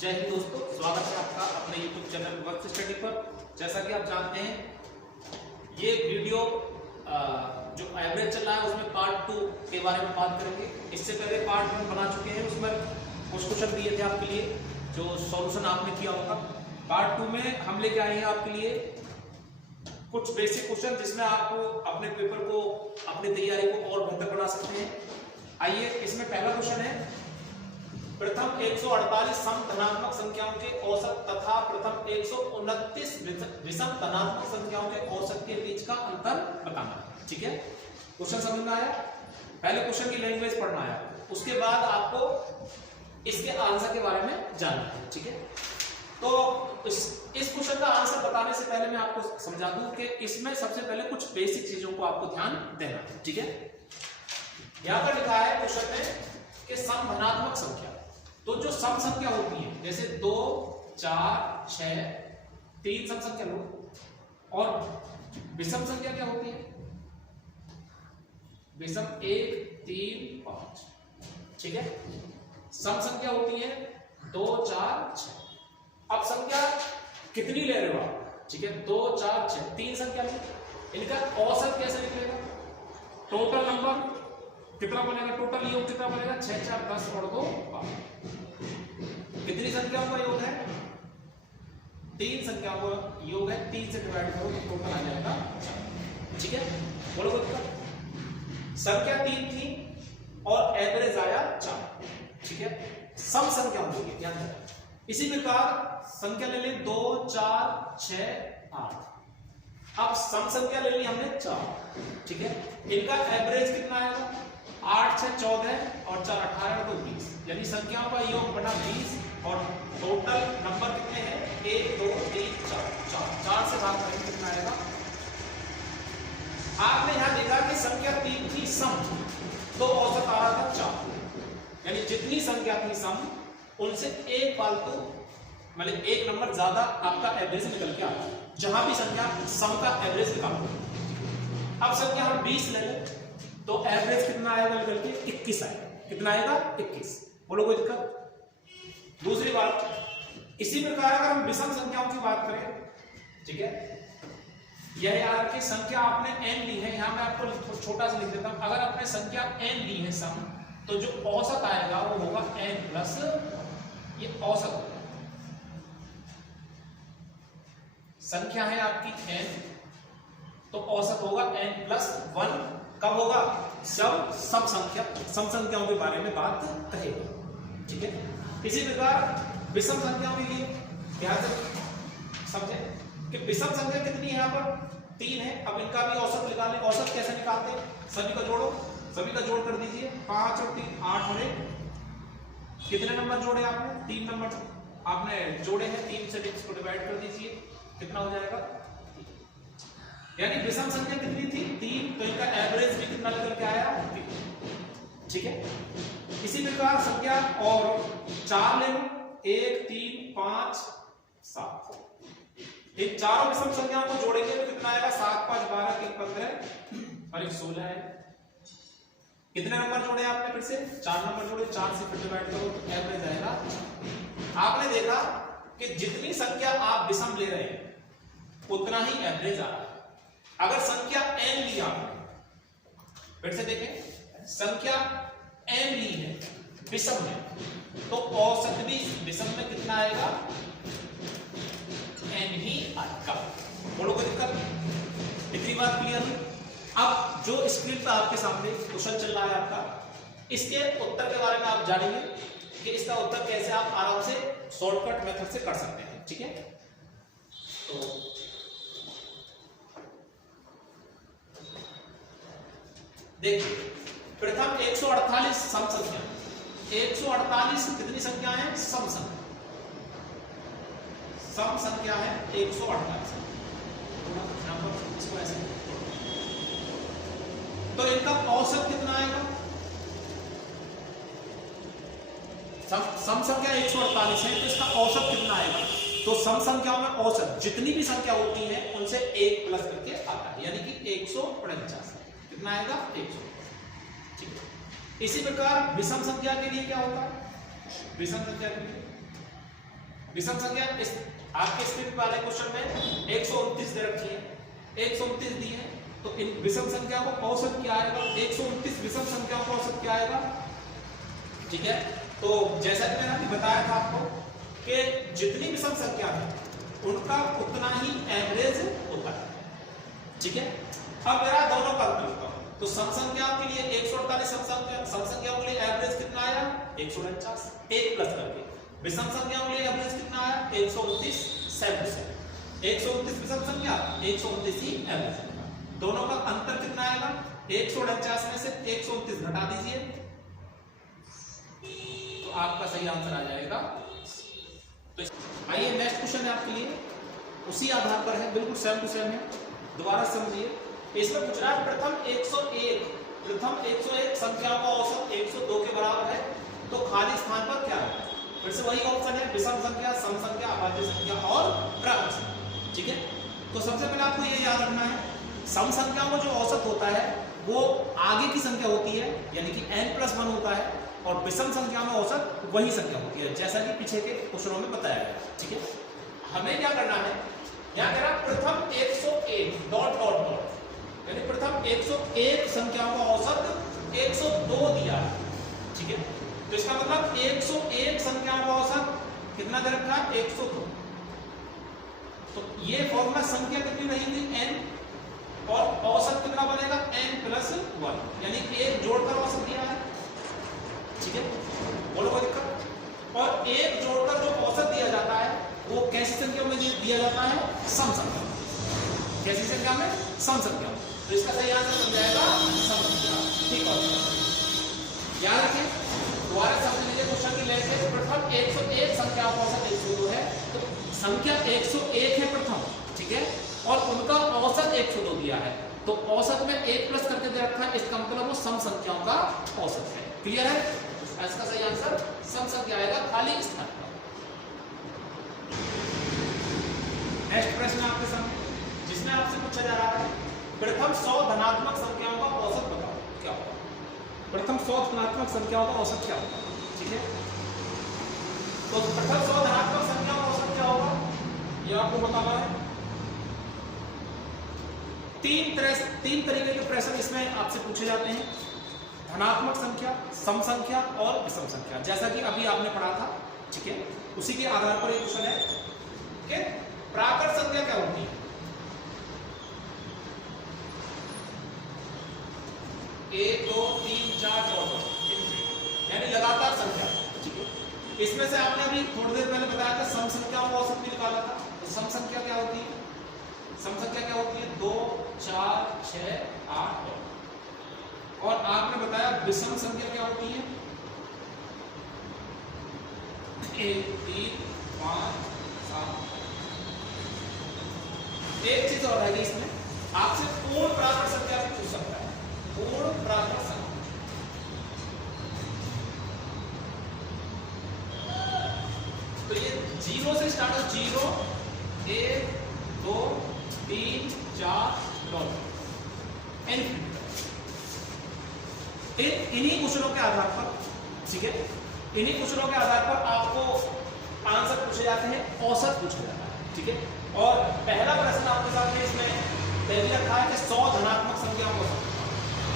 जय हिंद दोस्तों, स्वागत है आपका अपने YouTube चैनल वर्क स्टडी पर। जैसा कि आप जानते हैं, ये वीडियो जो एवरेज चल रहा है उसमें पार्ट 2 के बारे में बात करेंगे। इससे पहले पार्ट 1 बना चुके हैं, उसमें कुछ क्वेश्चन दिए थे आपके लिए जो सॉल्यूशन आपने किया होगा। पार्ट 2 में हम लेके आए हैं आपके लिए कुछ बेसिक क्वेश्चन जिसमें आप अपने पेपर को, अपनी तैयारी को और बेहतर बना सकते हैं। आइए, इसमें पहला क्वेश्चन है, प्रथम 148 सम धनात्मक संख्याओं के औसत तथा प्रथम 129 विषम धनात्मक संख्याओं के औसत के बीच का अंतर बताना। ठीक है, क्वेश्चन समझ में आया? पहले क्वेश्चन की लैंग्वेज पढ़ना है, उसके बाद आपको इसके आंसर के बारे में जानना है। ठीक है, तो इस क्वेश्चन का आंसर बताने से पहले मैं आपको समझा दूं कि इसमें सबसे पहले कुछ बेसिक चीजों को आपको ध्यान देना है। ठीक है, यहां पर लिखा है क्वेश्चन में कि सम धनात्मक संख्या, तो जो सम संख्या होती है जैसे 2, 4, 6, 3 सम संख्या लो, और विषम संख्या क्या होती है? विषम 1, 3, 5। ठीक है, सम संख्या होती है 2, 4, 6। अब संख्या कितनी ले रहे हो आप? ठीक है, 2, 4, 6, 3 संख्या ले, इनका औसत कैसे निकलेगा? टोटल नंबर कितना बनेगा? टोटल योग कितना बनेगा? 6, 4, 10 और 2, 12। कितनी संख्याओं का योग है? 3 संख्याओं का योग है। 3 से डिवाइड करो तो टोटल आ जाएगा 4। ठीक है, बोलो कोई संख्या 3 थी और एवरेज आया 4। ठीक है, सम संख्या होगी, ध्यान देना। इसी प्रकार संख्या ले लें 2, 4, 6, 8। अब सम संख्या ले ली हमने 4। ठीक है, इनका एवरेज कितना आएगा? 8, 6, 14 और 4, 18 तो 20, यानी संख्याओं का योग बना 20 और टोटल नंबर कितने हैं? 1, 2, 3, 4। 4 से भाग करेंगे कितना आएगा? आपने यहां देखा कि संख्या 3 थी, सम थी, तो औसत आ रहा था 4। यानी जितनी संख्या थी सम, उनसे एक फालतू मतलब एक नंबर ज्यादा आपका एवरेज निकल के आता है। जहां भी संख्या सम का एवरेज निकालो, अब संख्या हम 20 ले लें तो एवरेज कितना आएगा निकल के? 21 आएगा। कितना आएगा? 21। बोलो कोई दिक्कत? दूसरी बात, इसी प्रकार अगर हम विषम संख्याओं की बात करें, ठीक है, यह यार की संख्या आपने n ली है, यहां मैं आपको छोटा सा लिख देता हूं। अगर आपने संख्या n ली है सम, तो जो औसत आएगा वो होगा n प्लस, ये औसत संख्या है आपकी n, तो औसत होगा n प्लस 1। कब होगा? जब सम संख्याओं के बारे में बात कहेगा। ठीक है, इसी प्रकार विषम संख्याओं के लिए ध्यान से समझे कि विषम संख्या कितनी है? यहाँ पर 3 है। अब इनका भी औसत निकालें। औसत कैसे निकालते हैं? सभी का जोड़ो, सभी का जोड़ कर दीजिए। 5 और 3 8 और 1, कितने नंबर जोड़े आपने? 3 नंबर आपने जोड़े हैं। 3 से इसको डिवाइड कर दीजिए, कितना हो जाएगा? यानी विषम संख्या कितनी थी? 3, तो इनका एवरेज भी कितना निकल के आया? 3। ठीक है, इसी प्रकार संख्या और 4 ले लो, 1, 3, 5, 7। इन चारों विषम संख्याओं को जोड़ेंगे तो कितना आएगा? 7, 5, 12, 3, 15 और 1, 16 है। कितने नंबर जोड़े आपने? फिर से 4 नंबर जोड़े, 4 से फिर डिवाइड करो तो एवरेज आएगा। आपने देखा कि जितनी संख्या आप विषम ले रहे हैं उतना ही एवरेज आ रहा है। अगर संख्या n ली आपने, फिर से देखें, संख्या n ली है विषम में, तो औसत भी विषम में कितना आएगा? n ही आएगा। बोलो कोई दिक्कत? इतनी बात क्लियर हुई? अब जो स्क्रीन पर आपके सामने क्वेश्चन चल रहा है आपका, इसके उत्तर के बारे में आप जानेंगे कि इसका उत्तर कैसे आप आराम से शॉर्टकट मेथड से कर सकते हैं। ठीक है, तो देखिए, प्रथम 148 सम संख्या। 148 कितनी संख्या है? सम संख्या। सम संख्या है 148। इसको ऐसे, तो इनका औसत कितना आएगा? सम संख्या 148 है, तो इसका औसत कितना आएगा? तो सम संख्याओं में औसत जितनी भी संख्या होती है उनसे 1 प्लस करके आता है, यानी कि 149। कितना आएगा? 100। ठीक है, इसी प्रकार विषम संख्या के लिए क्या होता है? विषम संख्या के लिए विषम संख्या इस आपके स्क्रिप्ट वाले क्वेश्चन में 129 दे रखी है, 129 दी है, तो इन विषम संख्या को औसत क्या आएगा, 129 विषम संख्याओं का औसत क्या आएगा, ठीक है। तो जैसा कि मैंने अभी बताया था आपको कि जितनी विषम संख्या है उनका उतना ही एवरेज होता है, ठीक है। अब मेरा दोनों का अंतर होता है, तो सम संख्याओं के लिए 148 सम संख्याओं के लिए एवरेज कितना आया 149 1 प्लस करके, विषम संख्याओं के लिए एवरेज कितना आया 129 7%, 129 विषम संख्या 129 ही एवरेज, दोनों का अंतर कितना आएगा 149 में से 129 घटा दीजिए तो आपका सही आंसर आ जाएगा। तो आइए नेक्स्ट क्वेश्चन है आपके लिए, उसी आधार पर है, बिल्कुल सेम टू सेम है, दोबारा समझिए। इसमें पूछ रहा है प्रथम 101 संख्याओं का औसत 102 के बराबर है, तो खाली स्थान पर क्या है। फिर से वही ऑप्शन है, विषम संख्या, सम संख्या, अभाज्य संख्या और प्राकृत संख्या, ठीक है। तो सबसे पहले आपको ये याद रखना है, सम संख्याओं में जो औसत होता है वो आगे की संख्या होती है, यानी कि n+1 होता है, और विषम संख्या में औसत वही संख्या होती है, जैसा कि पीछे के क्वेश्चनों में बताया गया, ठीक है। हमें क्या करना है, यहाँ कह रहा प्रथम 101 डॉट डॉट डॉट, यानी प्रथम 101 संख्याओं का औसत 102 दिया है, ठीक है। तो इसका मतलब 101 संख्याओं का औसत कितना दे रखा है 102, तो ये फॉर्मूला संख्या कितनी रहेगी n, और औसत कितना बनेगा n+1, यानी एक जोड़कर औसत दिया है, ठीक है, बोलो कोई दिक्कत। और एक जोड़कर जो औसत दिया जाता है वो कैसी संख्या में दिया जाता है, सम संख्या, कैसी संख्या में, सम संख्या में, तो इसका सही आंसर बन जाएगा सम संख्या, ठीक है। याद रखें, दोबारा समझ लीजिए क्वेश्चन की लेंथ है, प्रथम 101 संख्या का औसत 102 है, तो संख्या 101 है प्रथम, ठीक है, और उनका औसत 102 दिया है, तो औसत में 1 प्लस करके दे रखा है, इसका मतलब वो सम संख्याओं का औसत है, क्लियर है। इसका सही आंसर सम संख्या आएगा खाली स्थान पर। नेक्स्ट प्रश्न आपके सामने, जिसमें आपसे पूछा जा रहा है प्रथम 100 धनात्मक संख्याओं का औसत बताओ, क्या होगा। प्रथम 100 धनात्मक संख्याओं का औसत क्या होगा, ठीक है। तो प्रथम 100 धनात्मक संख्याओं का औसत क्या होगा, ये आपको बताना है। तीन तरीके के प्रश्न इसमें आपसे पूछे जाते हैं, धनात्मक संख्या, सम संख्या और विषम संख्या, जैसा कि अभी आपने पढ़ा था, ठीक है। उसी के आधार पर एक क्वेश्चन है कि प्राकृत संख्या क्या होती है, 1 2 3 4 यानी लगातार संख्या, ठीक है। इसमें से आपने अभी थोड़ी देर पहले बताया था सम संख्याओं का औसत भी निकाला था, तो सम संख्या क्या होती है, सम संख्या क्या होती है 2 4 6 8 9, और आपने बताया विषम संख्या क्या होती है 1 3 5 7। एक चीज और है इसमें, आपसे पूर्ण प्राकृत संख्या भी पूछ सकता है, पूर्ण प्राकृत संख्या, तो ये 0 से स्टार्ट हो, 0 1 2 3 4 डॉट, इन्हीं क्वेश्चनों के आधार पर, ठीक है, इन्हीं क्वेश्चनों के आधार पर आपको आंसर पूछे जाते हैं, औसत पूछा जाता है, ठीक है। और पहला प्रश्न आपके सामने इसमें दे रखा है कि 100 धनात्मक संख्याओं का औसत,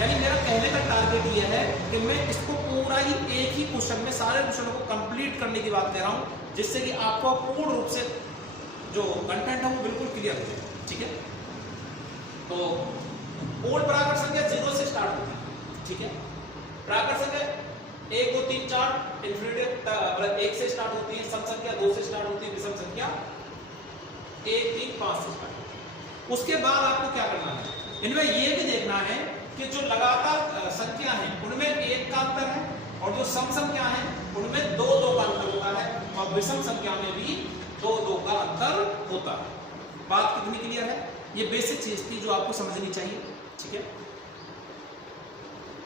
यानी मेरा कहने का टारगेट ये है कि मैं इसको पूरा ही एक ही क्वेश्चन में सारे क्वेश्चनों को कंप्लीट करने की बात कर रहा हूं, जिससे कि आपको पूर्ण रूप से जो कंटेंट है वो बिल्कुल क्लियर हो जाए, ठीक है। तो पूर्ण प्राकृत संख्या 0 से स्टार्ट होती है, ठीक है। प्राकृत संख्या 1 2 3 4 इन्फिनिटी मतलब 1 से स्टार्ट होती है, सम संख्या 2 से स्टार्ट होती है, विषम संख्या 1 3 5 से स्टार्ट होती है। उसके बाद आपको क्या करना है, इनमें ये भी देखना है कि जो लगातार संख्या है उनमें 1 का अंतर है, और जो सम संख्या है उनमें 2 2 का अंतर होता है, और विषम संख्या में भी 2 2 का अंतर होता है। बात कितनी क्लियर है, ये बेसिक चीज थी जो आपको समझनी चाहिए, ठीक है।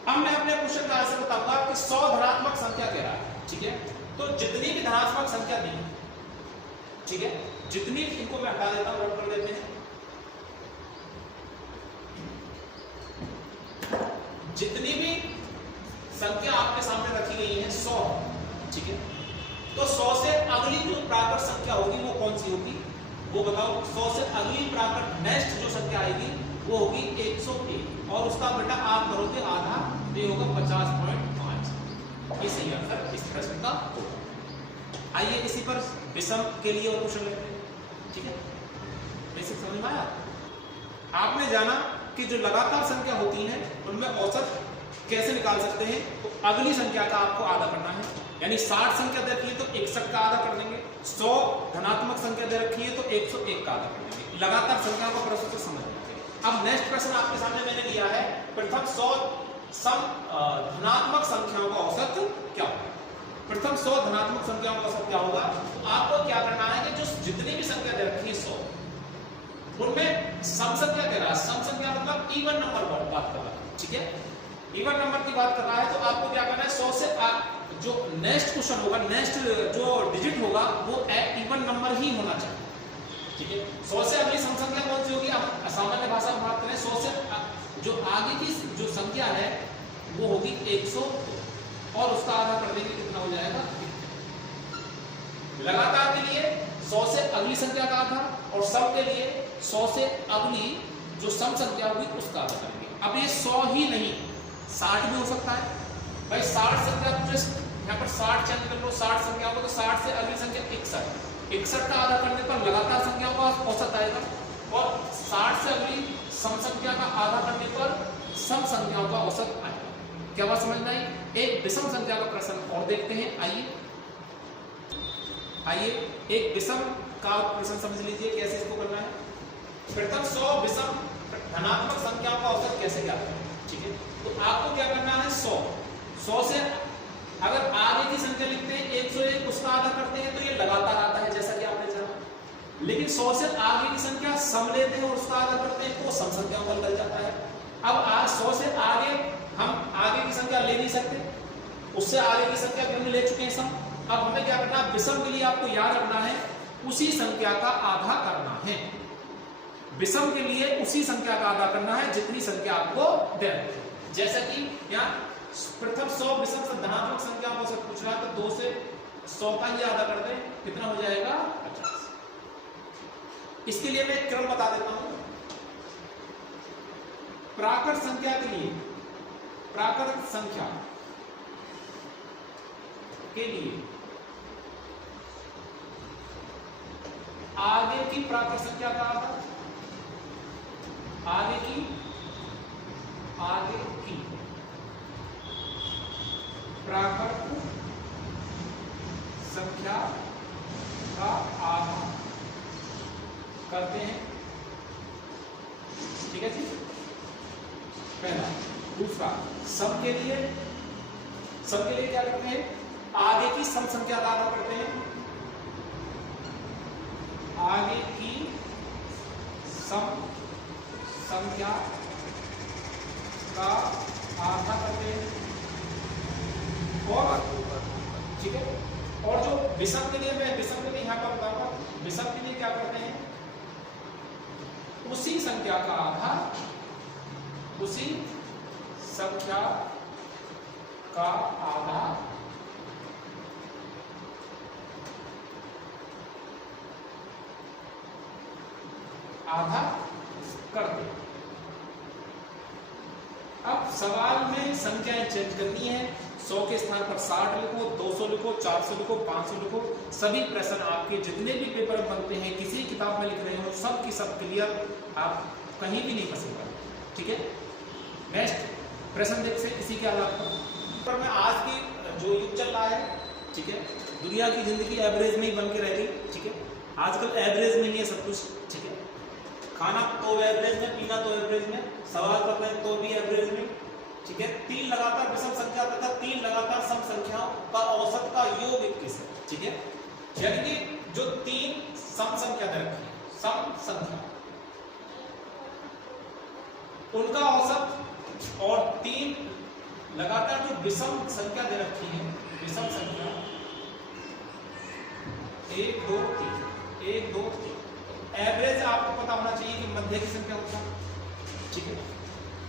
अब मैं अपने क्वेश्चन का आंसर बताऊंगा कि 100 धनात्मक संख्या कह रहा है, ठीक है। तो जितनी भी धनात्मक संख्या दी, ठीक है, जितनी, इनको मैं हटा देता हूं, नोट कर देते हैं, जितनी भी संख्या आपके सामने रखी गई है 100, ठीक है, तो 100 से अगली जो प्राकृत संख्या संख्या होगी वो कौन सी होगी, वो बताओ। 100 से अगली प्राकृत नेक्स्ट जो संख्या आएगी वो होगी 101 और उसका बेटा आप करोगे आधा तो ये होगा 50.5। ये सही आंसर इस प्रश्न का होगा। आइए इसी पर विषम के लिए और क्वेश्चन लेते हैं, ठीक है। बेसिक समझ में आया। आपने जाना कि जो लगातार संख्या होती है उनमें औसत कैसे निकाल सकते हैं, तो अगली संख्या का आपको आधा करना है, यानी 60 संख्या दे रखी है तो 61 का आधा कर देंगे, 100 धनात्मक संख्या दे रखी है तो 101 का आधा कर देंगे। लगातार संख्या का प्रोसेस समझ लीजिए। अब नेक्स्ट प्रश्न आपके सामने मैंने लिया है, प्रथम 100 धनात्मक संख्याओं का औसत क्या होगा। प्रथम 100 धनात्मक संख्याओं का औसत क्या होगा, तो आपको क्या करना है कि जो जितनी भी संख्या दे रखी है 100 उनमें सम संख्या कह रहा है, सम संख्या मतलब इवन नंबर बात कर रहा है, ठीक है, इवन नंबर की बात कर रहा है। तो आपको क्या करना है, 100 से जो नेक्स्ट क्वेश्चन होगा, नेक्स्ट जो डिजिट होगा वो इवन नंबर ही होना चाहिए, ठीक है। 100 से अगली सम संख्या कौन सी होगी, हम सामान्य भाषा में बात करें, 100 से जो आगे की जो संख्या है वो होगी 100 और उसका आधा कर देंगे, कितना हो जाएगा। लगातार के लिए 100 से अगली संख्या का आधा और सम के लिए 100 से अगली जो सम संख्या होगी उसका आधा करेंगे। अब ये 100 ही नहीं 60 भी हो सकता है भाई। 60 संख्या यहाँ पर 60 चेंज कर लो, 60 संख्या हो तो 60 से अगली संख्या 61 का आधा करने पर लगातार संख्याओं का औसत आएगा और 60 से अगली सम संख्या का आधा करने पर सम संख्याओं का औसत आएगा। क्या बात समझ में आई। एक विषम संख्या का प्रश्न और देखते हैं। आइए एक विषम का प्रश्न समझ लीजिए कैसे इसको करना है। प्रथम 100 विषम धनात्मक संख्याओं का औसत कैसे ज्ञात करें, ठीक है। तो आपको क्या करना है, 100 से अगर आगे की संख्या लिखते हैं 101 उसका आधा करते हैं तो ये लगातार आता है जैसा कि आपने जाना। लेकिन 100 से आगे की संख्या सम लेते हैं और उसका आधा करते हैं तो सम संख्याओं का निकल जाता है। अब 100 से आगे हम आगे की संख्या ले नहीं सकते, उससे आगे की संख्या भी हमने ले चुके हैं सम। अब हमें क्या करना है, विषम के लिए आपको याद रखना है उसी संख्या का आधा करना है। विषम के लिए उसी संख्या का आधा करना है जितनी संख्या आपको दे रखी है। जैसा कि यहाँ प्रथम 100 विषम से धनात्मक संख्याओं को पूछ रहा है तो 2 से 100 का ही आधा कर दें, कितना हो जाएगा 50। इसके लिए मैं एक क्रम बता देता हूं। प्राकृत संख्या के लिए, प्राकृत संख्या के लिए आगे की प्राकृत संख्या का आधा, आगे की प्राकृत संख्या का आधा करते हैं, ठीक है जी, पहला। दूसरा सम के लिए क्या करते हैं, आगे की सम संख्या का आधा करते हैं, आगे की सम संख्या का आधा करते हैं और ठीक है। और जो विषम के लिए, मैं विषम के लिए यहां पर बताऊंगा, विषम के लिए क्या करते हैं, उसी संख्या का आधा, उसी संख्या का आधा करते हैं। अब सवाल में संख्याएं चेंज करनी है, 100 के स्थान पर 60 लिखो, 200 लिखो, 400 लिखो, 500 लिखो। सभी प्रश्न आपके जितने भी पेपर बनते हैं, किसी किताब में लिख रहे हो, सब की सब क्लियर, आप कहीं भी नहीं फंसे पड़े, ठीक है। नेक्स्ट प्रश्न देख से इसी के आधार पर मैं आज की जो युग चल रहा है, ठीक है, दुनिया की जिंदगी एवरेज में ही बन के रह गई, ठीक है। आजकल एवरेज में ही है सब कुछ, ठीक है। खाना तो एवरेज में, पीना तो एवरेज में, सवाल कर रहे हैं तो भी एवरेज में, ठीक है। 3 लगातार विषम संख्या तथा 3 लगातार सम संख्याओं का औसत का योग 21 है, ठीक है। यानी कि जो 3 सम संख्या दे रखी है, सम संख्या, उनका औसत और 3 लगातार जो विषम संख्या दे रखी है, विषम संख्या 1 2 3, 1 2 3, एवरेज आपको पता होना चाहिए कि मध्य की संख्या होता है, ठीक है।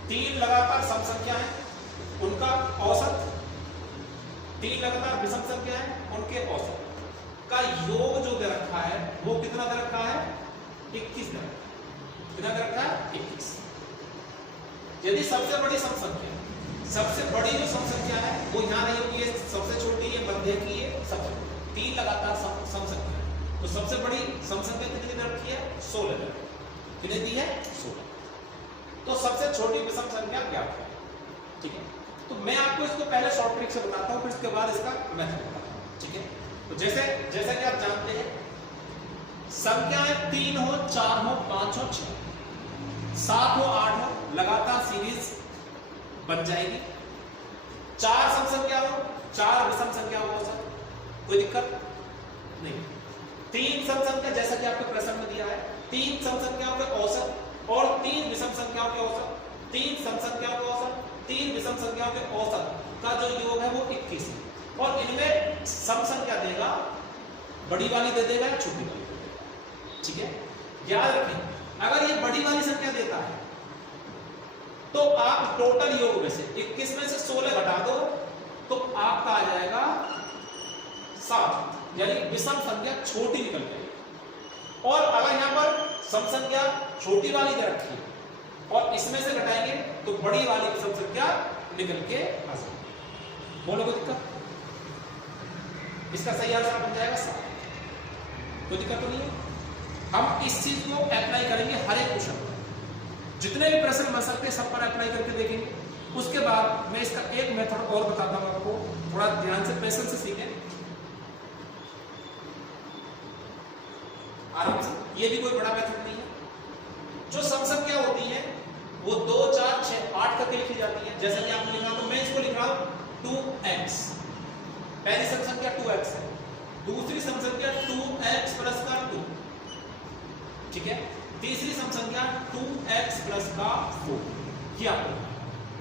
3 लगातार सम संख्या है, उनका औसत, 3 लगातार विषम संख्या है, उनके औसत का योग जो दे रखा है 21 दे रखा है। कितना दे रखा है? 21। यदि सबसे बड़ी सम संख्या, सबसे बड़ी जो सम संख्या है वो यहाँ नहीं होगी, सबसे छोटी है, मध्य की है, सबसे तीन लगातार सम संख्या है। तो सबसे बड़ी सम संख्या कितनी दे रखी है? 16। कितनी दी है? 16। तो सबसे छोटी विषम संख्या क्या है? ठीक है, तो मैं आपको इसको पहले शॉर्ट ट्रिक से बताता हूँ, फिर इसके बाद इसका मेथड बताता हूँ। ठीक है, तो जैसा कि आप जानते हैं, संख्याएं 3 हो, 4 हो, 5 हो, 6, 7 हो, 8 हो, लगातार सीरीज बन जाएगी। 4 सम संख्या हो, 4 विषम संख्या हो, सर कोई दिक्कत नहीं। 3 सम संख्या, जैसा कि आपके प्रश्न में दिया है, 3 सम संख्याओं के औसत और 3 विषम संख्याओं के औसत, 3 सम संख्याओं के औसत, 3 विषम संख्याओं के औसत का जो योग है वो 21 है। और इनमें सम संख्या देगा, बड़ी वाली दे देगा या छोटी वाली दे देगा। ठीक है, याद रखें, अगर ये बड़ी वाली संख्या देता है तो आप टोटल योग में से 21 में से 16 घटा दो तो आपका आ जाएगा 7, यानी विषम संख्या छोटी निकल जाएगी। और अगर यहां पर सम संख्या छोटी वाली दे रखी है और इसमें से घटाएंगे तो बड़ी वाली विषम संख्या निकल के आ जाएगी। बोलो कोई दिक्कत? इसका सही आंसर बन जाएगा 7। कोई दिक्कत तो नहीं है? हम इस चीज को अप्लाई करेंगे हर एक क्वेश्चन पर, जितने भी प्रश्न बन सकते हैं सब पर अप्लाई करके देखेंगे। उसके बाद मैं इसका एक मेथड और बताता हूं आपको, थोड़ा ध्यान से पेशेंस से सीखें, आराम से। ये भी कोई बड़ा मेथड नहीं है। जो सम संख्या होती है वो 2, 4, 6, 8 तक लिखी जाती है। जैसा कि आपने लिखा, तो मैं इसको लिख रहा हूं 2x। पहली सम संख्या 2x है, दूसरी सम संख्या 2x प्लस का 2, ठीक है, तीसरी सम संख्या 2x प्लस का 4, ये आपको,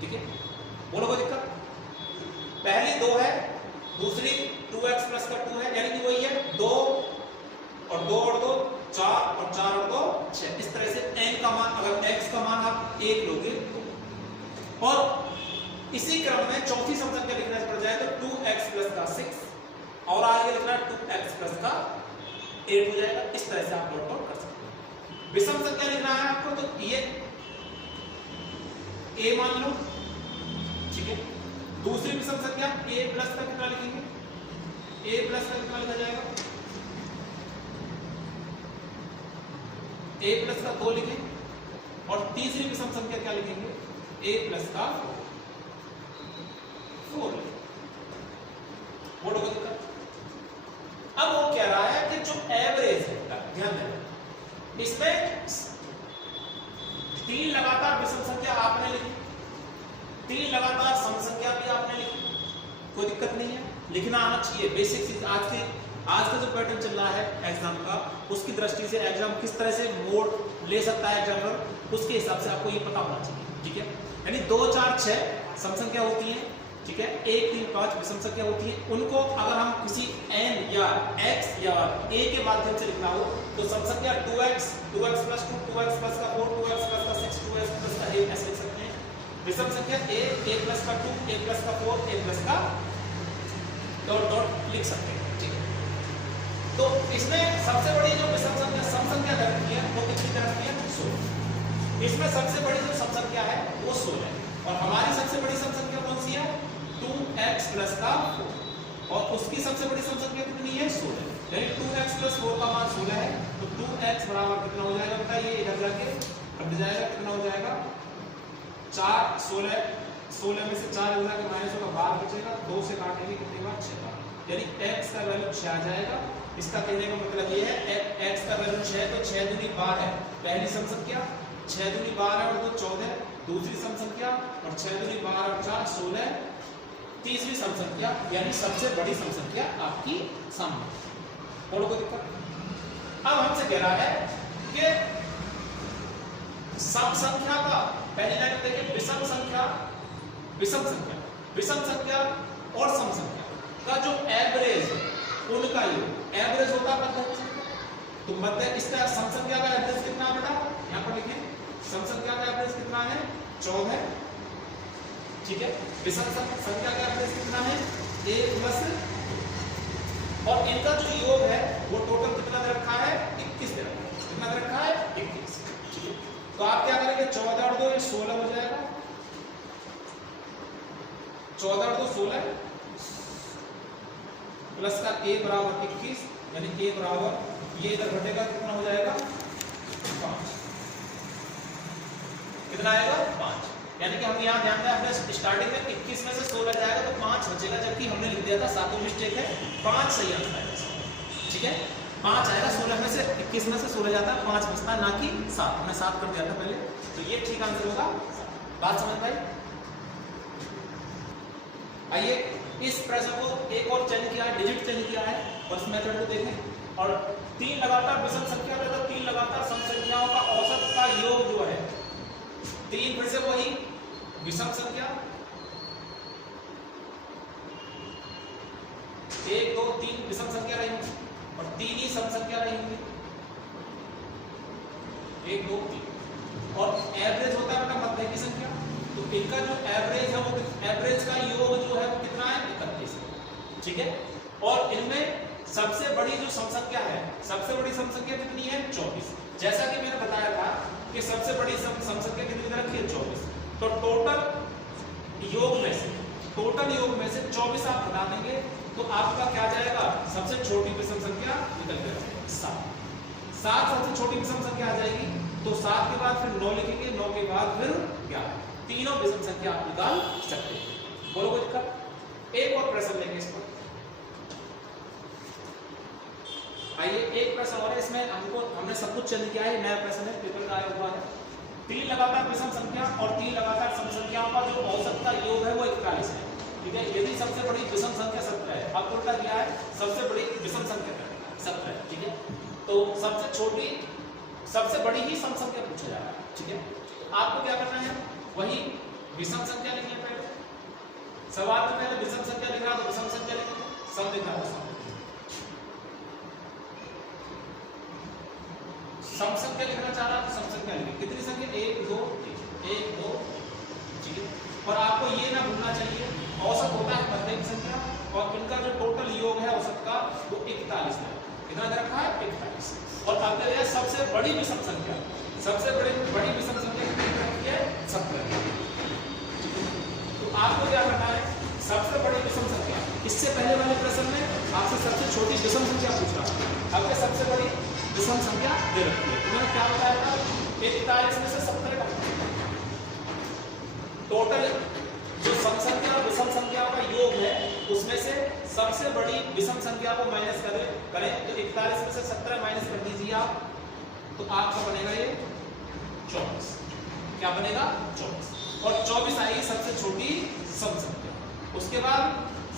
ठीक है। बोलो कोई दिक्कत? पहली 2 है, दूसरी 2x प्लस का 2 है, यानी कि वही है 2 और 2 और 2 4 और 4 और 2 6। इस तरह से n का मान, अगर x का मान आप 1 लोगे तो, और इसी क्रम में चौथी सम संख्या लिखना पड़ जाए तो 2x प्लस का 6 और आगे लिखना है 2x प्लस का 8 हो जाएगा। इस तरह से आप नोट आउट कर सकते हैं। विषम संख्या लिखना है आपको तो ये a मान लो, ठीक है। दूसरी विषम संख्या a प्लस का कितना लिखेंगे? a प्लस का कितना लिखा जाएगा? a प्लस का 2 लिखें। और तीसरी विषम संख्या क्या लिखेंगे? a प्लस का 4 लिखें। बोलो कोई दिक्कत? अब वो कह रहा है कि जो एवरेज है, ध्यान देना, इसमें 3 लगातार विषम संख्या आपने लिखी, 3 लगातार सम संख्या भी आपने लिखी, कोई दिक्कत नहीं है, लिखना आना चाहिए। बेसिक चीज आज का जो पैटर्न चल रहा है एग्जाम का, उसकी दृष्टि से एग्जाम किस तरह से मोड ले सकता है एग्जामिनर, उसके हिसाब से आपको ये पता होना चाहिए, ठीक है। यानी 2, 4, 6 सम संख्या होती है, ठीक है, 1, 3, 5 विषम संख्या होती है। उनको अगर हम किसी n या x या a के माध्यम से लिखना हो तो सम संख्या 2x, 2x plus 2, 2x plus का 4, 2x प्लस का 6, 2x प्लस का 8 ऐसे लिख सकते हैं। विषम संख्या a प्लस का 2, a प्लस का 4, a प्लस का डॉट डॉट लिख सकते हैं, ठीक है। तो इसमें सबसे बड़ी जो विषम संख्या सम संख्या दे रखी है वो कितनी दे रखी है? 16। इसमें सबसे बड़ी जो सम संख्या है वो 16 है, और हमारी सबसे बड़ी सम संख्या कौन सी है? 2x प्लस का 4, और उसकी सबसे बड़ी सम संख्या कितनी है? 16। यानी 2x प्लस 4 का मान 16 है, तो 2x बराबर कितना हो जाएगा बताइए? इधर जाके कट जाएगा, कितना हो जाएगा? 4, 16 में से 4 इधर के माइनस होगा, 12 बचेगा, 2 से काटेंगे कितनी बार? 6 बार, यानी x का वैल्यू 6 आ जाएगा। इसका कहने का मतलब ये है x का वैल्यू 6, तो 6 दूनी 12 है पहली सम संख्या, 6 दूनी 12 और 2 14 दूसरी सम संख्या, और 6 दूनी 12 और 4 16 तीसरी सम संख्या, यानी सबसे बड़ी सम संख्या आपकी सामने। बोलो कोई दिक्कत? अब हमसे कह रहा है कि सम संख्या का, पहली लाइन देखिए, विषम संख्या और सम संख्या का जो एवरेज है उनका योग एवरेज होता है मध्य संख्या। तो मध्य, इसका सम संख्या का एवरेज कितना बेटा? यहां पर लिखें, सम संख्या का एवरेज कितना है? 14, ठीक है। विषम संख्या का एवरेज कितना है? a प्लस, और इनका जो योग है वो टोटल कितना दे रखा है? 21 दे रखा है। कितना दे रखा है? 14 और 2 16 प्लस का a बराबर 21, यानी a बराबर ये इधर घटेगा कितना हो जाएगा 5, कितना आएगा 5। यानी कि हम यहाँ ध्यान दें, हमने स्टार्टिंग में 21 में से 16 जाएगा तो 5 बचेगा, जबकि हमने लिख दिया था 7 मिस्टेक है, 5 सही आंसर है। ठीक है, 5 आएगा, 16 में से 21 में से 16 जाता है, 5 बचता है, ना कि 7। हमने 7 कर दिया था पहले, तो ये ठीक आंसर होगा। बात समझ पाई? आइए इस प्रश्न को एक और चेंज किया है, डिजिट चेंज किया है, और इस मेथड को देखें। और 3 लगातार विषम संख्या में, तो 3 लगातार सम संख्याओं का औसत का योग जो है 3, फिर से वही विषम संख्या 1 2 3 विषम संख्या रहेंगी और 3 ही सम संख्या रहेंगी, 1 2 3। और एवरेज होता है बेटा मध्य की संख्या, तो इनका जो एवरेज है वो एवरेज का योग जो है वो कितना है 31 है। ठीक है, और इनमें सबसे बड़ी जो सम संख्या है, सबसे बड़ी सम संख्या कितनी है 24। जैसा कि मैंने बताया था कि सबसे बड़ी सम संख्या कितनी रखी है 24, तो टोटल योग में से 24 आप हटा देंगे तो आपका क्या जाएगा, सबसे छोटी विषम संख्या निकल जाएगी 7। 7 सबसे छोटी विषम संख्या आ जाएगी, तो 7 के बाद फिर 9 लिखेंगे, 9 के बाद फिर 11, तीनों विषम संख्या आप निकाल सकते हैं। बोलो कोई दिक्कत? एक और प्रश्न लेंगे इस पर। आइए एक प्रश्न और है, इसमें हमने सब कुछ चेंज किया है, नया प्रश्न है, पेपर का आया हुआ है। 3 लगातार विषम संख्या और 3 लगातार सम संख्याओं का जो औसत का योग है वो 41 है। ठीक है, यदि सबसे बड़ी विषम संख्या 17 है, अब उल्टा किया है, सबसे बड़ी विषम संख्या 17 है। ठीक है, तो सबसे बड़ी ही सम संख्या पूछा जा रहा है। ठीक है, आपको क्या करना है, वही विषम संख्या लिखना पड़ेगा। सवाल में पहले विषम संख्या लिख रहा तो विषम संख्या लिखेंगे, सम लिख रहा तो सम, सम संख्या लिखना चाह रहा तो सम संख्या लिखेंगे। कितनी संख्या, 1 2 3, 1 2। ठीक है, और आपको ये ना भूलना चाहिए औसत होता है मध्य की संख्या, और इनका जो टोटल योग है औसत का वो 41 है। कितना दे रखा है 41। और अब दे दिया सबसे बड़ी विषम संख्या, सबसे बड़ी विषम संख्या कितनी रखी है 17। तो आपको क्या करना है, सबसे बड़ी विषम संख्या, इससे पहले वाले प्रश्न में आपसे सबसे छोटी विषम संख्या पूछ रहा है, अब सबसे बड़ी विषम संख्या दे रखी है। तो मैंने क्या बताया था, 41 में से 17 का टोटल जो सम संख्या और विषम संख्याओं का योग है उसमें से सबसे बड़ी विषम संख्या को माइनस करें, तो 41 में से 17 माइनस कर दीजिए आप, तो आपका बनेगा ये 24। क्या बनेगा 24, और 24 आएगी सबसे छोटी सम संख्या। उसके बाद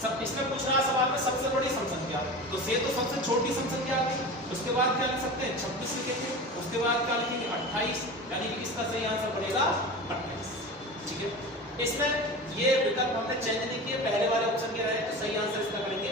सब इसमें पूछ रहा सवाल में सबसे बड़ी सम संख्या, तो सबसे छोटी सम संख्या आ गई। उसके बाद क्या लिख सकते हैं 26 लिखेंगे, उसके बाद क्या लिखेंगे 28, यानी कि इसका सही आंसर पड़ेगा 28। ठीक है, इसमें ये विकल्प हमने चेंज नहीं किए, पहले वाले ऑप्शन के रहे, तो सही आंसर इसका करेंगे